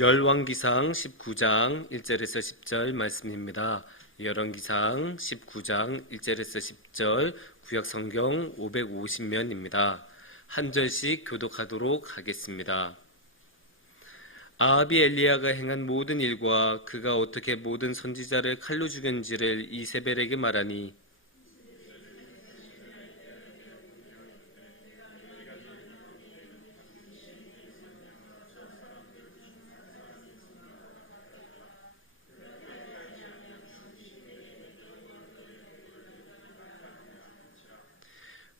열왕기상 19장 1절에서 10절 말씀입니다. 열왕기상 19장 1절에서 10절 구약성경 550면입니다. 한 절씩 교독하도록 하겠습니다. 아합이 엘리야가 행한 모든 일과 그가 어떻게 모든 선지자를 칼로 죽였는지를 이세벨에게 말하니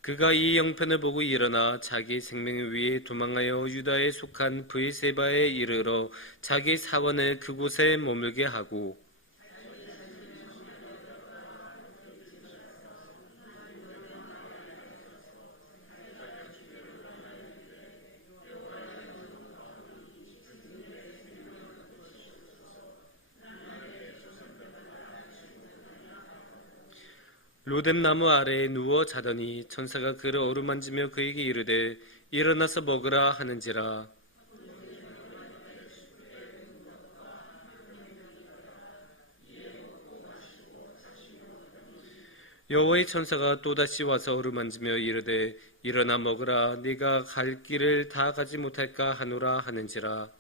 그가 이 형편을 보고 일어나 자기 생명을 위해 도망하여 유다에 속한 브에세바에 이르러 자기 사원을 그곳에 머물게 하고 로뎀나무 아래에 누워 자더니 천사가 그를 어루만지며 그에게 이르되 일어나서 먹으라 하는지라. 여호와의 천사가 또다시 와서 어루만지며 이르되 일어나 먹으라. 네가 갈 길을 다 가지 못할까 하노라 하는지라.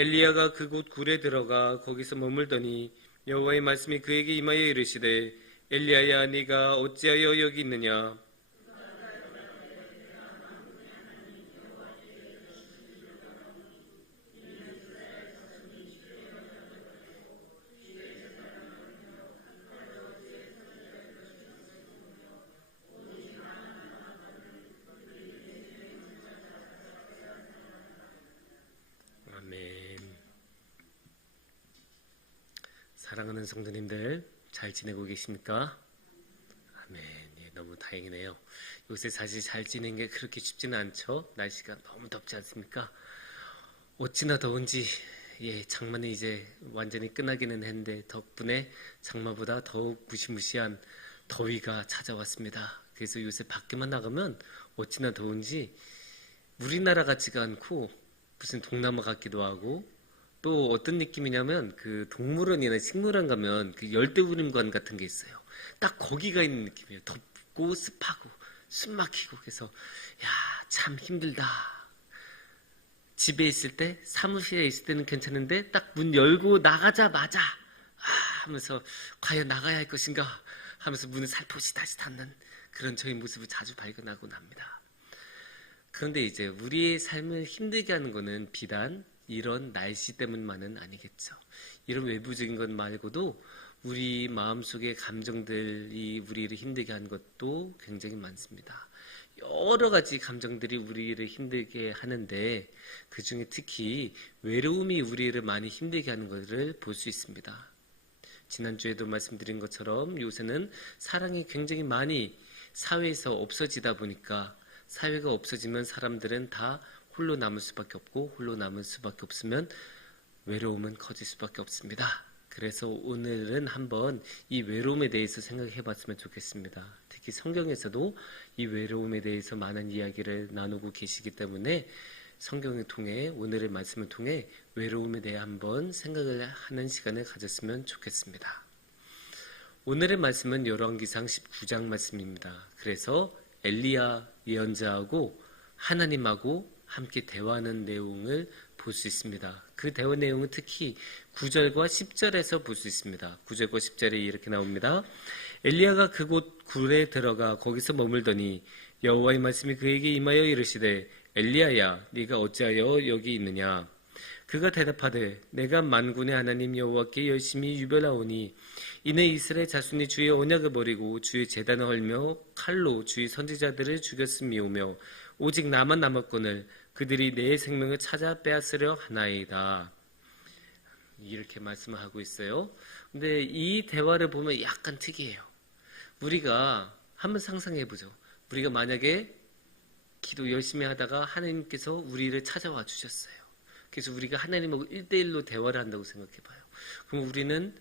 엘리야가 그곳 굴에 들어가 거기서 머물더니 여호와의 말씀이 그에게 임하여 이르시되 엘리야야 네가 어찌하여 여기 있느냐. 사랑하는 성도님들 잘 지내고 계십니까? 아멘. 예, 너무 다행이네요. 요새 사실 잘 지내는 게 그렇게 쉽지는 않죠. 날씨가 너무 덥지 않습니까? 어찌나 더운지 장마는 이제 완전히 끝나기는 했는데 덕분에 장마보다 더욱 무시무시한 더위가 찾아왔습니다. 그래서 요새 밖에만 나가면 어찌나 더운지 우리나라 같지가 않고 무슨 동남아 같기도 하고 또 어떤 느낌이냐면 그 동물원이나 식물원 가면 그 열대우림관 같은 게 있어요. 딱 거기가 있는 느낌이에요. 덥고 습하고 숨 막히고. 그래서 야, 참 힘들다. 집에 있을 때, 사무실에 있을 때는 괜찮은데 딱 문 열고 나가자마자 하면서 과연 나가야 할 것인가 하면서 문을 살포시 다시 닫는 그런 저희 모습을 자주 발견하곤 합니다. 그런데 이제 우리의 삶을 힘들게 하는 거는 비단 이런 날씨 때문만은 아니겠죠. 이런 외부적인 것 말고도 우리 마음속의 감정들이 우리를 힘들게 하는 것도 굉장히 많습니다. 여러 가지 감정들이 우리를 힘들게 하는데 그 중에 특히 외로움이 우리를 많이 힘들게 하는 것을 볼 수 있습니다. 지난주에도 말씀드린 것처럼 요새는 사랑이 굉장히 많이 사회에서 없어지다 보니까 사회가 없어지면 사람들은 다 홀로 남을 수밖에 없고 홀로 남을 수밖에 없으면 외로움은 커질 수밖에 없습니다. 그래서 오늘은 한번 이 외로움에 대해서 생각해 봤으면 좋겠습니다. 특히 성경에서도 이 외로움에 대해서 많은 이야기를 나누고 계시기 때문에 성경을 통해 오늘의 말씀을 통해 외로움에 대해 한번 생각을 하는 시간을 가졌으면 좋겠습니다. 오늘의 말씀은 열왕기상 19장 말씀입니다. 그래서 엘리야 예언자하고 하나님하고 함께 대화하는 내용을 볼 수 있습니다. 그 대화 내용은 특히 9절과 10절에서 볼 수 있습니다. 9절과 10절에 이렇게 나옵니다. 엘리야가 그곳 굴에 들어가 거기서 머물더니 여호와의 말씀이 그에게 임하여 이르시되 엘리야야 네가 어찌하여 여기 있느냐. 그가 대답하되 내가 만군의 하나님 여호와께 열심히 유별하오니 이내 이스라엘 자손이 주의 언약을 버리고 주의 제단을 헐며 칼로 주의 선지자들을 죽였음이오며 오직 나만 남았거늘 그들이 내 생명을 찾아 빼앗으려 하나이다. 이렇게 말씀을 하고 있어요. 근데 이 대화를 보면 약간 특이해요. 우리가 한번 상상해보죠. 우리가 만약에 기도 열심히 하다가 하나님께서 우리를 찾아와 주셨어요. 그래서 우리가 하나님하고 1대1로 대화를 한다고 생각해봐요. 그럼 우리는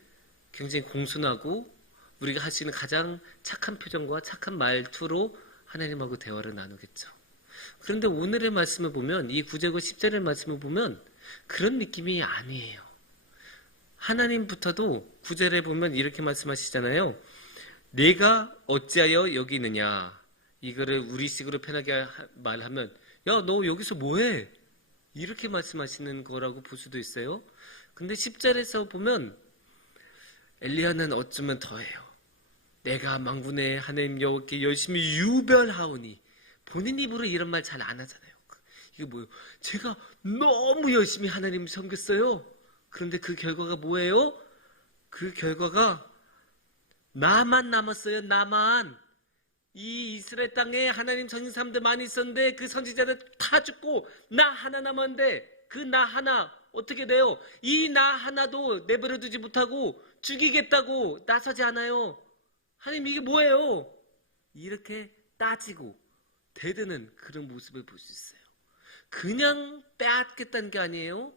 굉장히 공손하고 우리가 할 수 있는 가장 착한 표정과 착한 말투로 하나님하고 대화를 나누겠죠. 그런데 오늘의 말씀을 보면, 이 9절과 10절의 말씀을 보면 그런 느낌이 아니에요. 하나님부터도 9절에 보면 이렇게 말씀하시잖아요. 내가 어찌하여 여기 있느냐. 이거를 우리식으로 편하게 말하면, 야, 너 여기서 뭐해? 이렇게 말씀하시는 거라고 볼 수도 있어요. 근데 10절에서 보면 엘리야는 어쩌면 더해요. 내가 만군의 하나님 여호와께 열심히 유별하오니. 본인 입으로 이런 말 잘 안 하잖아요. 이게 뭐예요? 제가 너무 열심히 하나님을 섬겼어요. 그런데 그 결과가 뭐예요? 그 결과가 나만 남았어요. 나만. 이 이스라엘 땅에 하나님 전신 사람들 많이 있었는데 그 선지자들 다 죽고 나 하나 남았는데 그 나 하나 어떻게 돼요? 이 나 하나도 내버려두지 못하고 죽이겠다고 나서지 않아요. 하나님 이게 뭐예요? 이렇게 따지고 대드는 그런 모습을 볼 수 있어요. 그냥 빼앗겠다는 게 아니에요.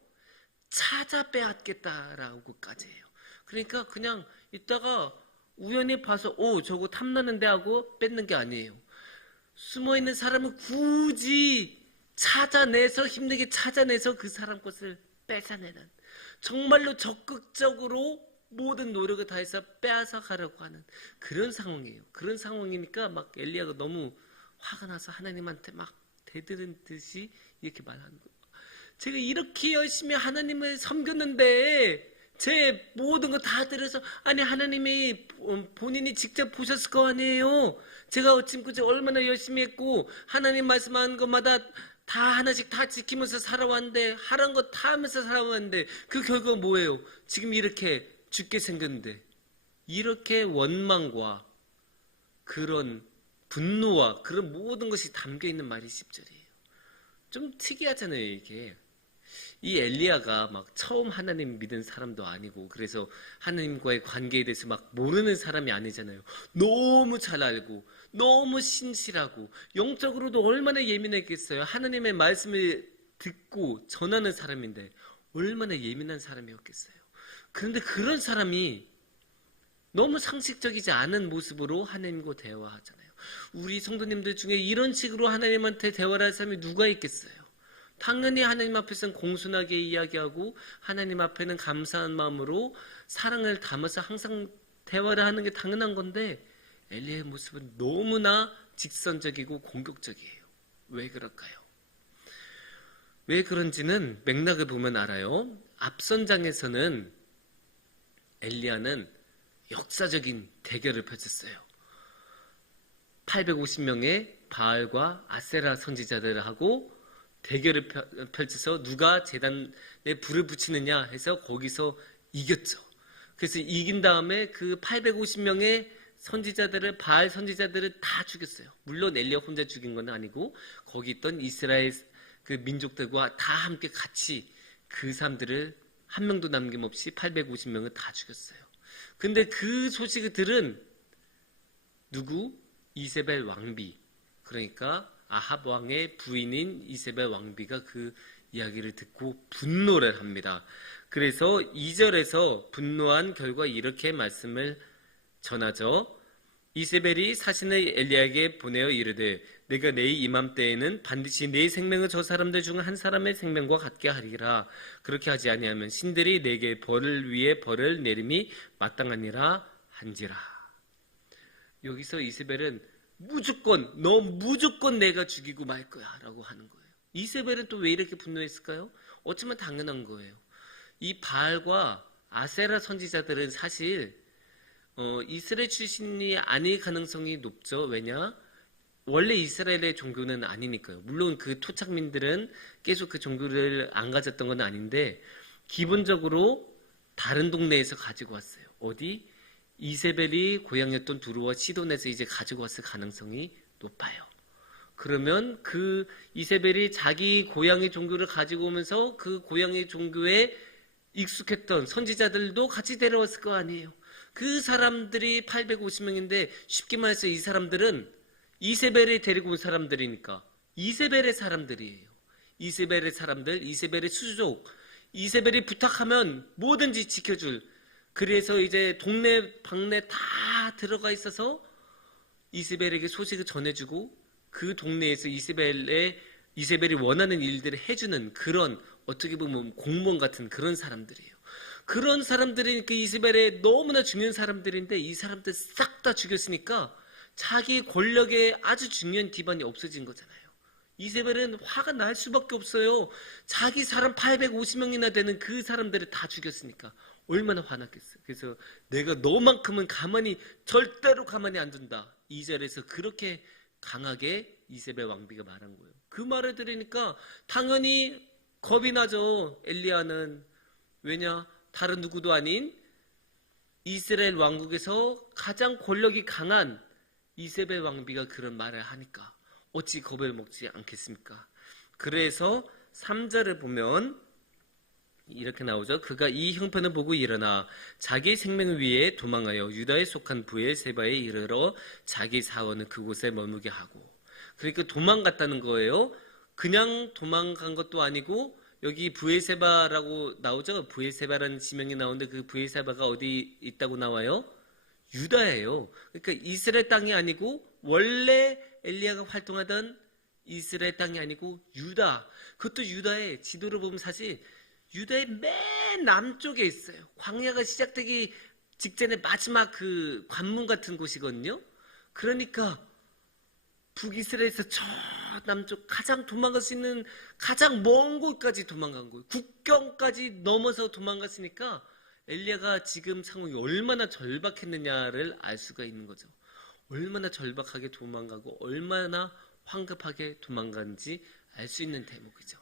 찾아 빼앗겠다라고까지 해요. 그러니까 그냥 이따가 우연히 봐서 저거 탐나는데 하고 뺏는 게 아니에요. 숨어있는 사람을 굳이 찾아내서 힘들게 찾아내서 그 사람 것을 뺏어내는, 정말로 적극적으로 모든 노력을 다해서 빼앗아 가려고 하는 그런 상황이에요. 그런 상황이니까 막 엘리야가 너무 화가 나서 하나님한테 막 대드는 듯이 이렇게 말하는 거예요. 제가 이렇게 열심히 하나님을 섬겼는데 제 모든 거 다 들여서, 아니 하나님이 본인이 직접 보셨을 거 아니에요. 제가 어찌그저 얼마나 열심히 했고 하나님 말씀하는 것마다 다 하나씩 다 지키면서 살아왔는데, 하라는 거 다 하면서 살아왔는데 그 결과가 뭐예요? 지금 이렇게 죽게 생겼는데. 이렇게 원망과 그런 분노와 그런 모든 것이 담겨있는 말이 10절이에요. 좀 특이하잖아요. 이게 이 엘리야가 막 처음 하나님 믿은 사람도 아니고, 그래서 하나님과의 관계에 대해서 막 모르는 사람이 아니잖아요. 너무 잘 알고 너무 신실하고 영적으로도 얼마나 예민했겠어요. 하나님의 말씀을 듣고 전하는 사람인데 얼마나 예민한 사람이었겠어요. 그런데 그런 사람이 너무 상식적이지 않은 모습으로 하나님과 대화하잖아요. 우리 성도님들 중에 이런 식으로 하나님한테 대화를 할 사람이 누가 있겠어요? 당연히 하나님 앞에서는 공손하게 이야기하고 하나님 앞에는 감사한 마음으로 사랑을 담아서 항상 대화를 하는 게 당연한 건데, 엘리야의 모습은 너무나 직선적이고 공격적이에요. 왜 그럴까요? 왜 그런지는 맥락을 보면 알아요. 앞선 장에서는 엘리야는 역사적인 대결을 펼쳤어요. 850명의 바알과 아세라 선지자들하고 대결을 펼쳐서 누가 제단에 불을 붙이느냐 해서 거기서 이겼죠. 그래서 이긴 다음에 그 850명의 선지자들을, 바알 선지자들을 다 죽였어요. 물론 엘리야 혼자 죽인 건 아니고 거기 있던 이스라엘 그 민족들과 다 함께 같이 그 사람들을 한 명도 남김없이 850명을 다 죽였어요. 근데 그 소식을 들은 누구? 이세벨 왕비, 그러니까 아합 왕의 부인인 이세벨 왕비가 그 이야기를 듣고 분노를 합니다. 그래서 2절에서 분노한 결과 이렇게 말씀을 전하죠. 이세벨이 사신을 엘리야에게 보내어 이르되 내가 내일 이맘때에는 반드시 내 생명을 저 사람들 중 한 사람의 생명과 같게 하리라. 그렇게 하지 아니하면 신들이 내게 벌을 위해 벌을 내림이 마땅하니라 한지라. 여기서 이세벨은 무조건 내가 죽이고 말 거야 라고 하는 거예요. 이세벨은 또 왜 이렇게 분노했을까요? 어쩌면 당연한 거예요. 이 바알과 아세라 선지자들은 사실 이스라엘 출신이 아닐 가능성이 높죠. 왜냐? 원래 이스라엘의 종교는 아니니까요. 물론 그 토착민들은 계속 그 종교를 안 가졌던 건 아닌데 기본적으로 다른 동네에서 가지고 왔어요. 어디? 이세벨이 고향이었던 두루와 시돈에서 이제 가지고 왔을 가능성이 높아요. 그러면 그 이세벨이 자기 고향의 종교를 가지고 오면서 그 고향의 종교에 익숙했던 선지자들도 같이 데려왔을 거 아니에요. 그 사람들이 850명인데 쉽게 말해서 이 사람들은 이세벨이 데리고 온 사람들이니까 이세벨의 사람들이에요. 이세벨의 사람들, 이세벨의 수족, 이세벨이 부탁하면 뭐든지 지켜줄 그래서 이제 동네 방네 다 들어가 있어서 이세벨에게 소식을 전해주고 그 동네에서 이세벨이 원하는 일들을 해주는 그런 어떻게 보면 공무원 같은 그런 사람들이에요. 그런 사람들이 그 이세벨의 너무나 중요한 사람들인데 이 사람들 싹 다 죽였으니까 자기 권력에 아주 중요한 기반이 없어진 거잖아요. 이세벨은 화가 날 수밖에 없어요. 자기 사람 850명이나 되는 그 사람들을 다 죽였으니까 얼마나 화났겠어요. 그래서 내가 너만큼은 절대로 가만히 안 둔다. 2절에서 그렇게 강하게 이세벨 왕비가 말한 거예요. 그 말을 들으니까 당연히 겁이 나죠. 엘리야는. 왜냐? 다른 누구도 아닌 이스라엘 왕국에서 가장 권력이 강한 이세벨 왕비가 그런 말을 하니까 어찌 겁을 먹지 않겠습니까? 그래서 3절을 보면 이렇게 나오죠. 그가 이 형편을 보고 일어나 자기 생명을 위해 도망하여 유다에 속한 브엘세바에 이르러 자기 사원을 그곳에 머무게 하고. 그러니까 도망갔다는 거예요. 그냥 도망간 것도 아니고 여기 브엘세바라고 나오죠. 브엘세바라는 지명이 나오는데 그 브엘세바가 어디 있다고 나와요? 유다예요. 그러니까 이스라엘 땅이 아니고 원래 엘리야가 활동하던 이스라엘 땅이 아니고 유다. 그것도 유다의 지도를 보면 사실 유다의 맨 남쪽에 있어요. 광야가 시작되기 직전에 마지막 그 관문 같은 곳이거든요. 그러니까 북이스라엘에서 저 남쪽 가장 도망갈 수 있는 가장 먼 곳까지 도망간 거예요. 국경까지 넘어서 도망갔으니까 엘리야가 지금 상황이 얼마나 절박했느냐를 알 수가 있는 거죠. 얼마나 절박하게 도망가고 얼마나 황급하게 도망간지 알 수 있는 대목이죠.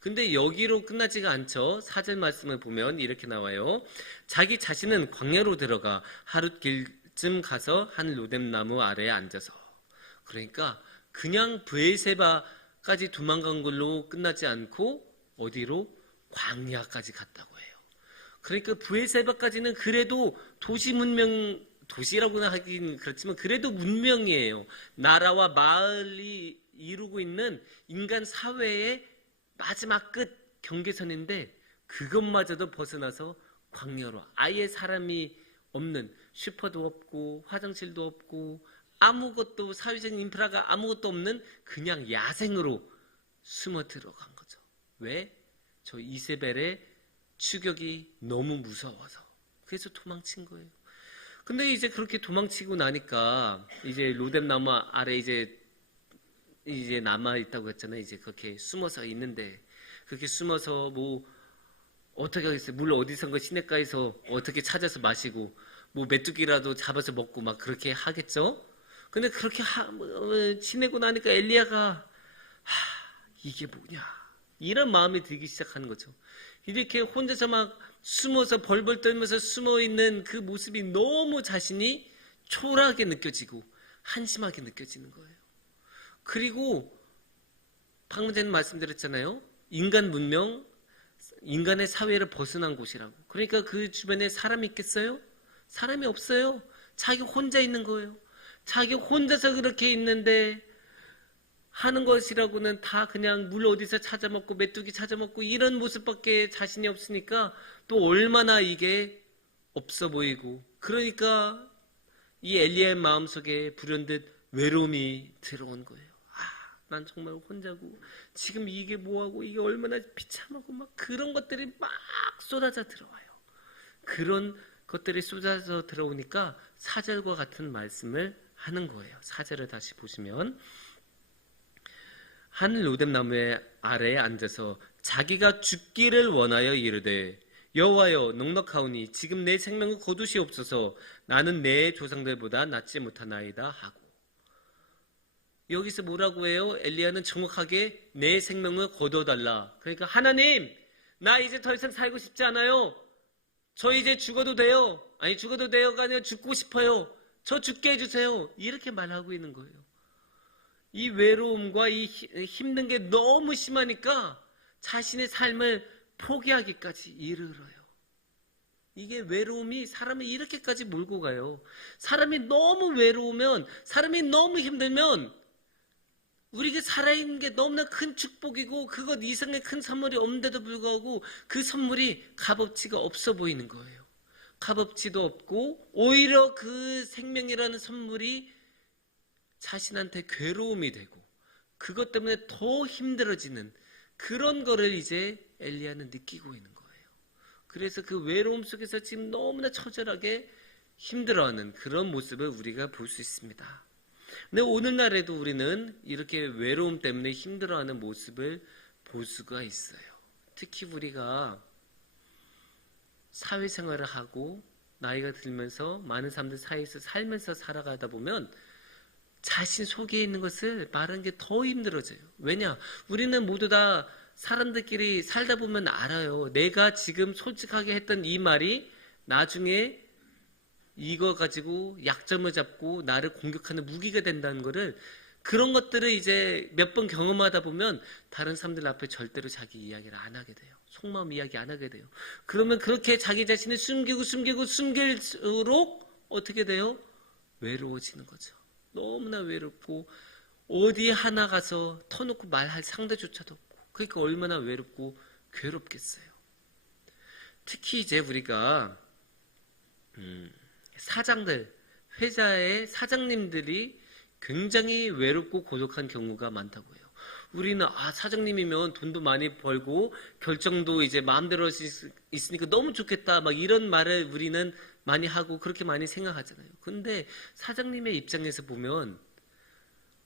근데 여기로 끝나지가 않죠. 4절 말씀을 보면 이렇게 나와요. 자기 자신은 광야로 들어가 하룻길쯤 가서 한 로뎀나무 아래에 앉아서. 그러니까 그냥 브엘세바까지 도망간 걸로 끝나지 않고 어디로? 광야까지 갔다고 해요. 그러니까 브엘세바까지는 그래도 도시라고는 하긴 그렇지만 그래도 문명이에요. 나라와 마을이 이루고 있는 인간 사회의 마지막 끝 경계선인데 그것마저도 벗어나서 광야로 아예 사람이 없는 슈퍼도 없고 화장실도 없고 아무것도 사회적인 인프라가 아무것도 없는 그냥 야생으로 숨어 들어간 거죠. 왜? 저 이세벨의 추격이 너무 무서워서. 그래서 도망친 거예요. 근데 이제 그렇게 도망치고 나니까 이제 로뎀나무 아래 이제 남아 있다고 했잖아요. 이제 그렇게 숨어서 있는데 그렇게 숨어서 뭐 어떻게 하겠어요? 물 어디선가 시냇가에서 어떻게 찾아서 마시고 뭐 메뚜기라도 잡아서 먹고 막 그렇게 하겠죠? 근데 그렇게 지내고 나니까 엘리야가 이게 뭐냐 이런 마음이 들기 시작하는 거죠. 이렇게 혼자서 막 숨어서 벌벌 떨면서 숨어있는 그 모습이 너무 자신이 초라하게 느껴지고 한심하게 느껴지는 거예요. 그리고 방금 전에 말씀드렸잖아요. 인간 문명, 인간의 사회를 벗어난 곳이라고. 그러니까 그 주변에 사람이 있겠어요? 사람이 없어요. 자기 혼자 있는 거예요. 자기 혼자서 그렇게 있는데 하는 것이라고는 다 그냥 물 어디서 찾아먹고 메뚜기 찾아먹고 이런 모습밖에 자신이 없으니까 또 얼마나 이게 없어 보이고 그러니까 이 엘리야의 마음속에 불현듯 외로움이 들어온 거예요. 난 정말 혼자고 지금 이게 뭐하고 이게 얼마나 비참하고 막 그런 것들이 막 쏟아져 들어와요. 그런 것들이 쏟아져 들어오니까 4절과 같은 말씀을 하는 거예요. 4절을 다시 보시면 한 로뎀나무 아래에 앉아서 자기가 죽기를 원하여 이르되 여호와여 넉넉하오니 지금 내 생명을 거두시옵소서 나는 내 조상들보다 낫지 못하나이다 하고. 여기서 뭐라고 해요? 엘리야는 정확하게 내 생명을 거둬달라. 그러니까 하나님 나 이제 더 이상 살고 싶지 않아요. 저 이제 죽어도 돼요. 아니 죽어도 돼요가 아니라 죽고 싶어요. 저 죽게 해주세요. 이렇게 말하고 있는 거예요. 이 외로움과 이 힘든 게 너무 심하니까 자신의 삶을 포기하기까지 이르러요. 이게 외로움이 사람을 이렇게까지 몰고 가요. 사람이 너무 외로우면, 사람이 너무 힘들면 우리가 살아있는 게 너무나 큰 축복이고 그것 이상의 큰 선물이 없는데도 불구하고 그 선물이 값어치가 없어 보이는 거예요. 값어치도 없고 오히려 그 생명이라는 선물이 자신한테 괴로움이 되고 그것 때문에 더 힘들어지는 그런 거를 이제 엘리야는 느끼고 있는 거예요. 그래서 그 외로움 속에서 지금 너무나 처절하게 힘들어하는 그런 모습을 우리가 볼 수 있습니다. 근데 오늘날에도 우리는 이렇게 외로움 때문에 힘들어하는 모습을 볼 수가 있어요. 특히 우리가 사회생활을 하고 나이가 들면서 많은 사람들 사이에서 살면서 살아가다 보면 자신 속에 있는 것을 말하는 게 더 힘들어져요. 왜냐? 우리는 모두 다 사람들끼리 살다 보면 알아요. 내가 지금 솔직하게 했던 이 말이 나중에 이거 가지고 약점을 잡고 나를 공격하는 무기가 된다는 거를 그런 것들을 이제 몇 번 경험하다 보면 다른 사람들 앞에 절대로 자기 이야기를 안 하게 돼요. 속마음 이야기 안 하게 돼요. 그러면 그렇게 자기 자신을 숨길수록 어떻게 돼요? 외로워지는 거죠. 너무나 외롭고 어디 하나 가서 터놓고 말할 상대조차도 없고 그러니까 얼마나 외롭고 괴롭겠어요. 특히 이제 우리가 사장들, 회사의 사장님들이 굉장히 외롭고 고독한 경우가 많다고 해요. 우리는 사장님이면 돈도 많이 벌고 결정도 이제 마음대로 할 수 있으니까 너무 좋겠다 막 이런 말을 우리는 많이 하고 그렇게 많이 생각하잖아요. 근데 사장님의 입장에서 보면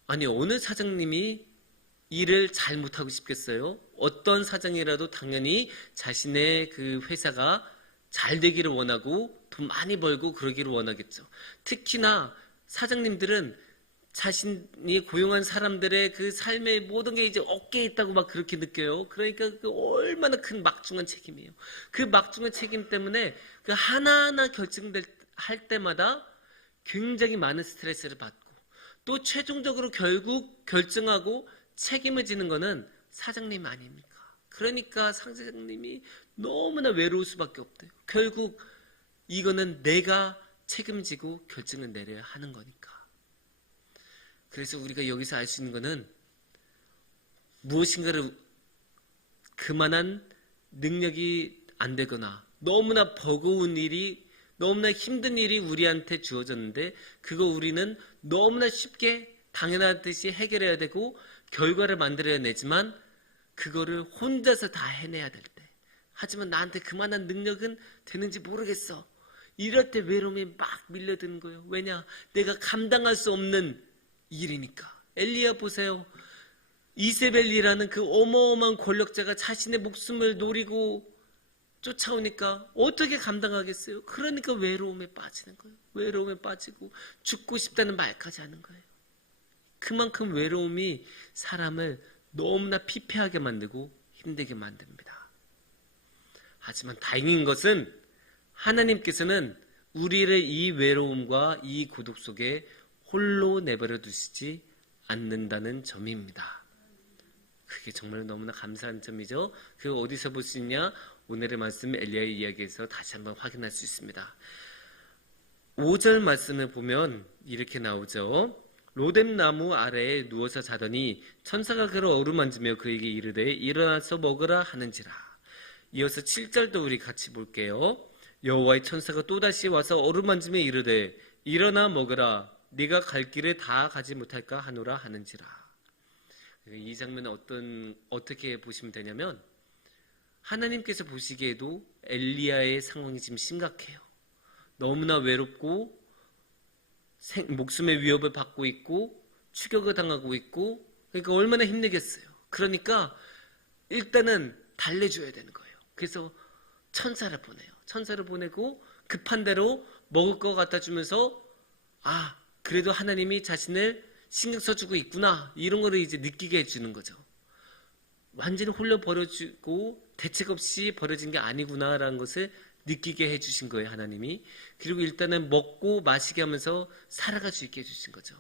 아니 어느 사장님이 일을 잘 못하고 싶겠어요? 어떤 사장이라도 당연히 자신의 그 회사가 잘 되기를 원하고 돈 많이 벌고 그러기를 원하겠죠. 특히나 사장님들은 자신이 고용한 사람들의 그 삶의 모든 게 이제 어깨에 있다고 막 그렇게 느껴요. 그러니까 그 얼마나 큰 막중한 책임이에요. 그 막중한 책임 때문에 그 하나하나 할 때마다 굉장히 많은 스트레스를 받고 또 최종적으로 결국 결정하고 책임을 지는 거는 사장님 아닙니까? 그러니까 사장님이 너무나 외로울 수밖에 없대요. 결국 이거는 내가 책임지고 결정을 내려야 하는 거니까. 그래서 우리가 여기서 알 수 있는 거는 무엇인가를 그만한 능력이 안 되거나 너무나 버거운 일이 너무나 힘든 일이 우리한테 주어졌는데 그거 우리는 너무나 쉽게 당연하듯이 해결해야 되고 결과를 만들어야 내지만 그거를 혼자서 다 해내야 될 때 하지만 나한테 그만한 능력은 되는지 모르겠어. 이럴 때 외로움이 막 밀려드는 거예요. 왜냐? 내가 감당할 수 없는 일이니까. 엘리야 보세요. 이세벨이라는 그 어마어마한 권력자가 자신의 목숨을 노리고 쫓아오니까 어떻게 감당하겠어요? 그러니까 외로움에 빠지는 거예요. 외로움에 빠지고 죽고 싶다는 말까지 하는 거예요. 그만큼 외로움이 사람을 너무나 피폐하게 만들고 힘들게 만듭니다. 하지만 다행인 것은 하나님께서는 우리를 이 외로움과 이 고독 속에 홀로 내버려 두시지 않는다는 점입니다. 그게 정말 너무나 감사한 점이죠. 그거 어디서 볼 수 있냐? 오늘의 말씀 엘리야의 이야기에서 다시 한번 확인할 수 있습니다. 5절 말씀을 보면 이렇게 나오죠. 로뎀 나무 아래에 누워서 자더니 천사가 그를 어루만지며 그에게 이르되 일어나서 먹으라 하는지라. 이어서 7절도 우리 같이 볼게요. 여호와의 천사가 또다시 와서 어루만지며 이르되 일어나 먹으라. 네가 갈 길을 다 가지 못할까 하노라 하는지라. 이 장면은 어떻게 보시면 되냐면 하나님께서 보시기에도 엘리야의 상황이 지금 심각해요. 너무나 외롭고 목숨의 위협을 받고 있고 추격을 당하고 있고 그러니까 얼마나 힘들겠어요. 그러니까 일단은 달래줘야 되는 거예요. 그래서 천사를 보내요. 천사를 보내고 급한 대로 먹을 거 갖다 주면서 그래도 하나님이 자신을 신경 써주고 있구나 이런 거를 이제 느끼게 해주는 거죠. 완전히 홀려 버려지고 대책 없이 버려진 게 아니구나라는 것을 느끼게 해주신 거예요, 하나님이. 그리고 일단은 먹고 마시게 하면서 살아갈 수 있게 해주신 거죠.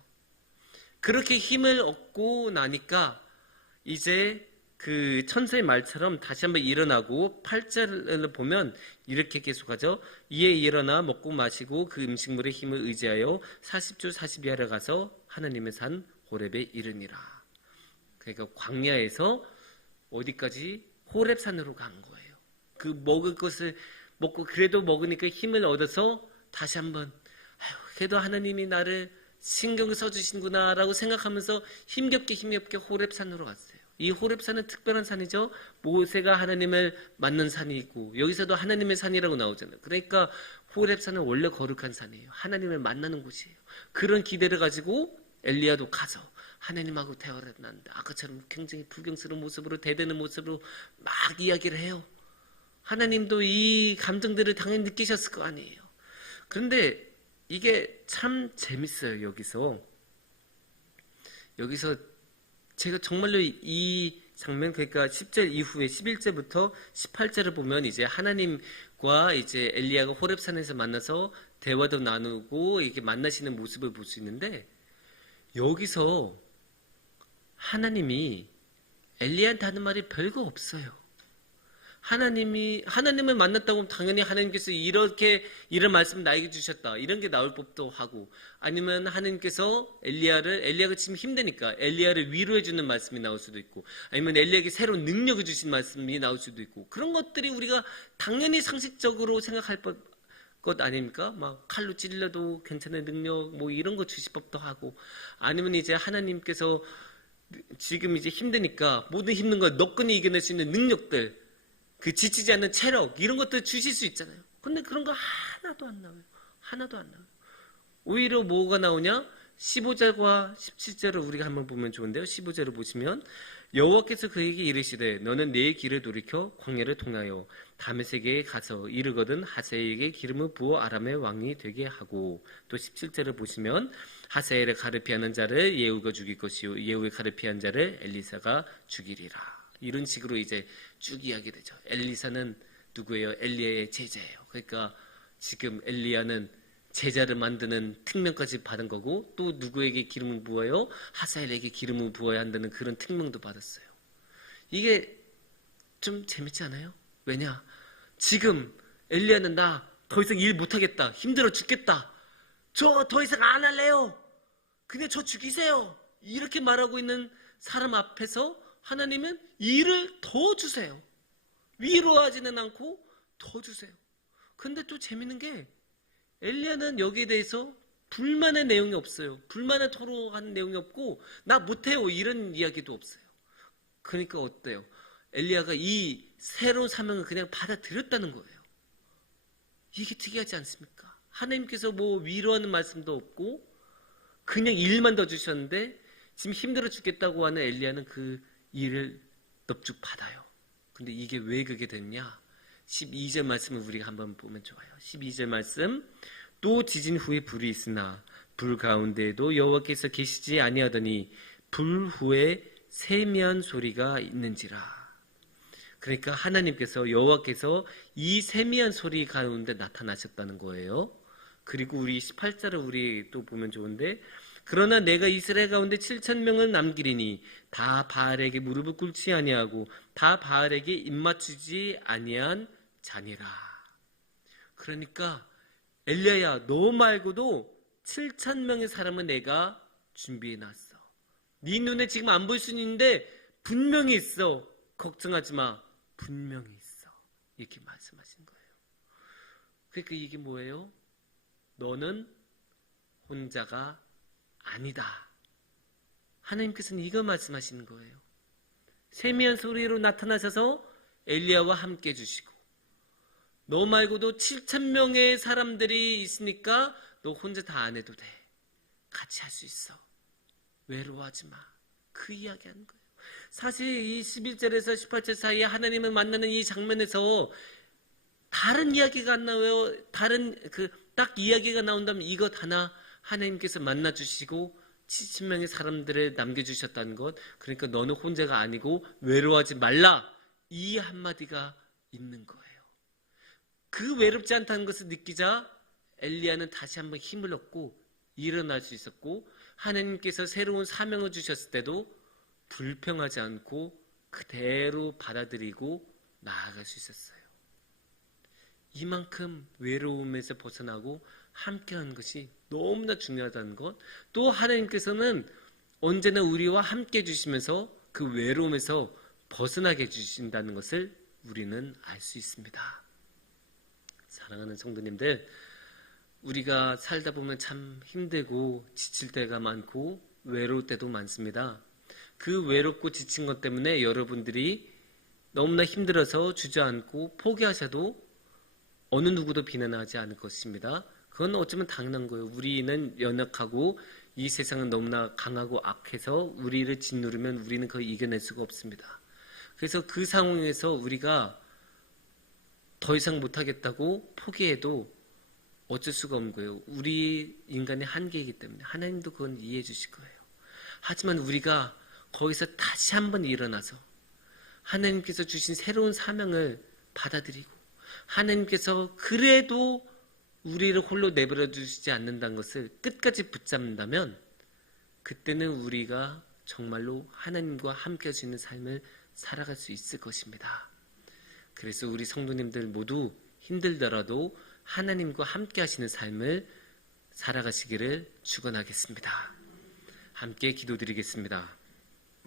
그렇게 힘을 얻고 나니까 이제 그 천사의 말처럼 다시 한번 일어나고 8절을 보면 이렇게 계속하죠. 이에 일어나 먹고 마시고 그 음식물의 힘을 의지하여 40주 40야를 가서 하나님의 산 호렙에 이르니라. 그러니까 광야에서 어디까지? 호렙산으로 간 거예요. 그 먹을 것을 먹고 그래도 먹으니까 힘을 얻어서 다시 한번 그래도 하나님이 나를 신경 써주신구나 라고 생각하면서 힘겹게 호렙산으로 갔어요. 이 호렙산은 특별한 산이죠. 모세가 하나님을 만난 산이 있고 여기서도 하나님의 산이라고 나오잖아요. 그러니까 호렙산은 원래 거룩한 산이에요. 하나님을 만나는 곳이에요. 그런 기대를 가지고 엘리야도 가서 하나님하고 대화를 나는데 아까처럼 굉장히 불경스러운 모습으로 대드는 모습으로 막 이야기를 해요. 하나님도 이 감정들을 당연히 느끼셨을 거 아니에요. 그런데 이게 참 재밌어요. 여기서 제가 정말로 이 장면, 그러니까 10절 이후에 11절부터 18절을 보면 이제 하나님과 이제 엘리야가 호렙산에서 만나서 대화도 나누고 이렇게 만나시는 모습을 볼 수 있는데, 여기서 하나님이 엘리야한테 하는 말이 별거 없어요. 하나님을 만났다고 하면 당연히 하나님께서 이런 말씀 나에게 주셨다, 이런 게 나올 법도 하고, 아니면 하나님께서 엘리야가 지금 힘드니까 엘리야를 위로해주는 말씀이 나올 수도 있고, 아니면 엘리야에게 새로운 능력을 주신 말씀이 나올 수도 있고, 그런 것들이 우리가 당연히 상식적으로 생각할 것 아닙니까? 막 칼로 찔러도 괜찮은 능력, 뭐 이런 거 주실 법도 하고, 아니면 이제 하나님께서 지금 이제 힘드니까 모든 힘든 걸 너끈히 이겨낼 수 있는 능력들, 그 지치지 않는 체력, 이런 것들 주실 수 있잖아요. 근데 그런 거 하나도 안 나와요. 하나도 안 나와요. 오히려 뭐가 나오냐? 15절과 17절을 우리가 한번 보면 좋은데요. 15절을 보시면 여호와께서 그에게 이르시되 너는 내 길을 돌이켜 광야를 통하여 다메섹에 가서 이르거든 하사엘에게 기름을 부어 아람의 왕이 되게 하고, 또 17절을 보시면 하사엘의 칼을 피하는 자를 예후가 죽일 것이요 예후의 칼을 피한 자를 엘리사가 죽이리라. 이런 식으로 이제 쭉 이야기 되죠. 엘리사는 누구예요? 엘리야의 제자예요. 그러니까 지금 엘리야는 제자를 만드는 특명까지 받은 거고, 또 누구에게 기름을 부어요? 하사엘에게 기름을 부어야 한다는 그런 특명도 받았어요. 이게 좀 재밌지 않아요? 왜냐? 지금 엘리야는 나 더 이상 일 못하겠다, 힘들어 죽겠다, 저 더 이상 안 할래요, 그냥 저 죽이세요, 이렇게 말하고 있는 사람 앞에서 하나님은 일을 더 주세요. 위로하지는 않고 더 주세요. 근데 또 재밌는 게 엘리야는 여기에 대해서 불만의 내용이 없어요. 불만을 토로하는 내용이 없고 나 못해요 이런 이야기도 없어요. 그러니까 어때요? 엘리야가 이 새로운 사명을 그냥 받아들였다는 거예요. 이게 특이하지 않습니까? 하나님께서 뭐 위로하는 말씀도 없고 그냥 일만 더 주셨는데 지금 힘들어 죽겠다고 하는 엘리야는 그 일을 넙죽 받아요. 근데 이게 왜 그게 됐냐? 12절 말씀을 우리가 한번 보면 좋아요. 12절 말씀, 또 지진 후에 불이 있으나 불 가운데에도 여호와께서 계시지 아니하더니 불 후에 세미한 소리가 있는지라. 그러니까 하나님께서, 여호와께서 이 세미한 소리 가운데 나타나셨다는 거예요. 그리고 우리 18절을 우리 또 보면 좋은데, 그러나 내가 이스라엘 가운데 7,000명을 남기리니 다 바알에게 무릎을 꿇지 아니하고 다 바알에게 입맞추지 아니한 자니라. 그러니까 엘리야야, 너 말고도 7,000명의 사람은 내가 준비해놨어. 네 눈에 지금 안 보일 수는 있는데 분명히 있어. 걱정하지 마. 분명히 있어. 이렇게 말씀하신 거예요. 그러니까 이게 뭐예요? 너는 혼자가 아니다. 하나님께서는 이거 말씀하시는 거예요. 세미한 소리로 나타나셔서 엘리야와 함께 해주시고, 너 말고도 7,000명의 사람들이 있으니까 너 혼자 다 안 해도 돼. 같이 할 수 있어. 외로워하지 마. 그 이야기 하는 거예요. 사실 이 11절에서 18절 사이에 하나님을 만나는 이 장면에서 다른 이야기가 안 나와요. 딱 이야기가 나온다면 이것 하나, 하나님께서 만나주시고 70명의 사람들을 남겨주셨다는 것, 그러니까 너는 혼자가 아니고 외로워하지 말라, 이 한마디가 있는 거예요. 그 외롭지 않다는 것을 느끼자 엘리야는 다시 한번 힘을 얻고 일어날 수 있었고, 하나님께서 새로운 사명을 주셨을 때도 불평하지 않고 그대로 받아들이고 나아갈 수 있었어요. 이만큼 외로움에서 벗어나고 함께하는 것이 너무나 중요하다는 것, 또 하나님께서는 언제나 우리와 함께 해주시면서 그 외로움에서 벗어나게 해주신다는 것을 우리는 알 수 있습니다. 사랑하는 성도님들, 우리가 살다 보면 참 힘들고 지칠 때가 많고 외로울 때도 많습니다. 그 외롭고 지친 것 때문에 여러분들이 너무나 힘들어서 주저앉고 포기하셔도 어느 누구도 비난하지 않을 것입니다. 그건 어쩌면 당연한 거예요. 우리는 연약하고 이 세상은 너무나 강하고 악해서 우리를 짓누르면 우리는 그걸 이겨낼 수가 없습니다. 그래서 그 상황에서 우리가 더 이상 못하겠다고 포기해도 어쩔 수가 없는 거예요. 우리 인간의 한계이기 때문에 하나님도 그건 이해해 주실 거예요. 하지만 우리가 거기서 다시 한번 일어나서 하나님께서 주신 새로운 사명을 받아들이고 하나님께서 그래도 우리를 홀로 내버려 두시지 않는다는 것을 끝까지 붙잡는다면 그때는 우리가 정말로 하나님과 함께 할 수 있는 삶을 살아갈 수 있을 것입니다. 그래서 우리 성도님들 모두 힘들더라도 하나님과 함께 하시는 삶을 살아가시기를 축원하겠습니다. 함께 기도드리겠습니다.